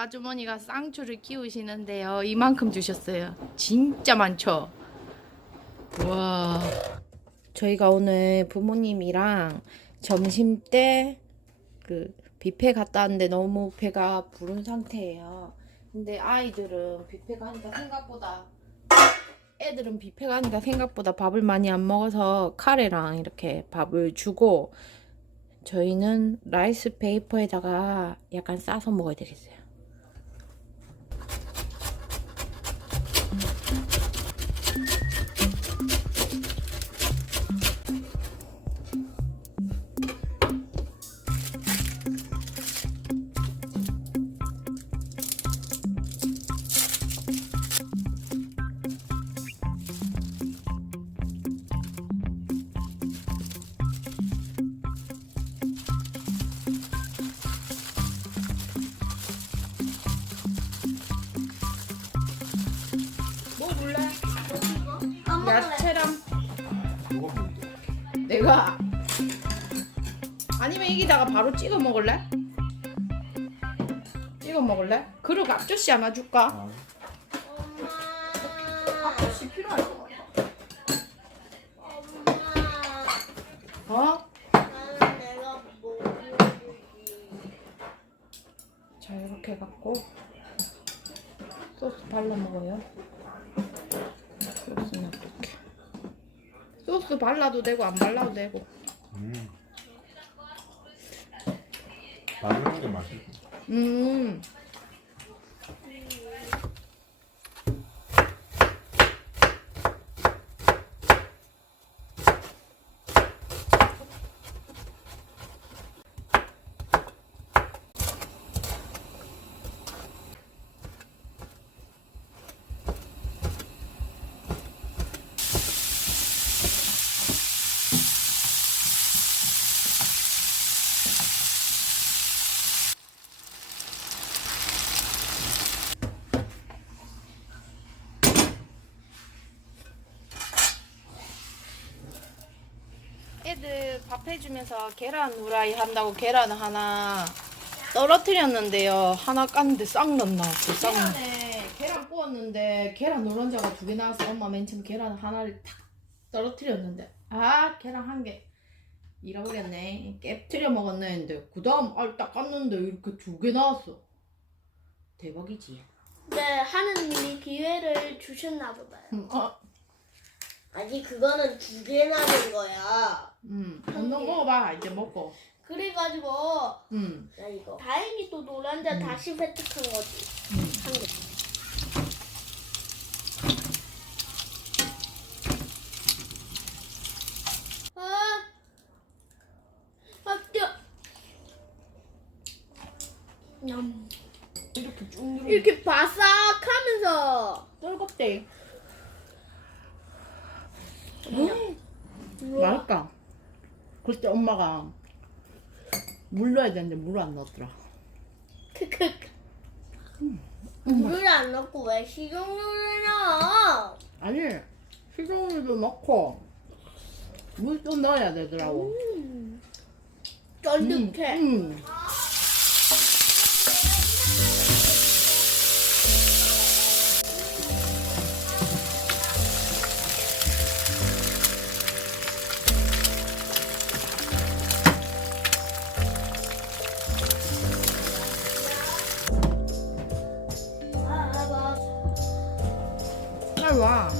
아주머니가 쌍추를 키우시는데요. 이만큼 주셨어요. 진짜 많죠? 와. 저희가 오늘 부모님이랑 점심 때그 뷔페 갔다 왔는데 너무 배가 부른 상태예요. 근데 아이들은 뷔페가 하니까 생각보다 애들은 뷔페가 하니까 생각보다 밥을 많이 안 먹어서 카레랑 이렇게 밥을 주고 저희는 라이스 페이퍼에다가 약간 싸서 먹어야 되겠어요. 야채랑? 내가 아니면 이기다가 바로 찍어 먹을래? 찍어 먹을래? 그릇 앞접시 하나 줄까? 아, 앞접시 필요할 것 같아. 어? 자 이렇게 해갖고 소스 발라 먹어요. 소스는 이렇게. 소스 발라도 되고 안 발라도 되고. 음. 바르는 게 맛있어. 음. 애들 밥 해주면서 계란 후라이 한다고 계란 하나 떨어뜨렸는데요. 하나 깠는데 쌍난 나왔어. 쌍난. 계란에 계란 구웠는데 계란 노른자가 두 개 나왔어. 엄마 맨 처음 계란 하나를 탁 떨어뜨렸는데 아 계란 한 개 잃어버렸네. 깨트려 먹었네 했는데 그 다음 알딱 깠는데 이렇게 두 개 나왔어. 대박이지. 네, 하느님이 기회를 주셨나 보다요. 음, 어, 아니 그거는 두 개나 된 거야. 음, 건너 먹어봐 이제 먹고. 그래가지고 음, 나 이거 다행히 또 노란자 다시 획득한 거지. 음. 한 개. 아, 아. 냠. 이렇게 쭉 누르. 이렇게 바삭하면서 떨겁대. 맛있다. 그때 엄마가 물 넣어야 되는데 물을 안 넣었더라. 크크. 물을 안 넣고 왜 식용유를 넣어? 아니 식용유도 넣고 물도 넣어야 되더라고. 쫀득해. 음, Olá!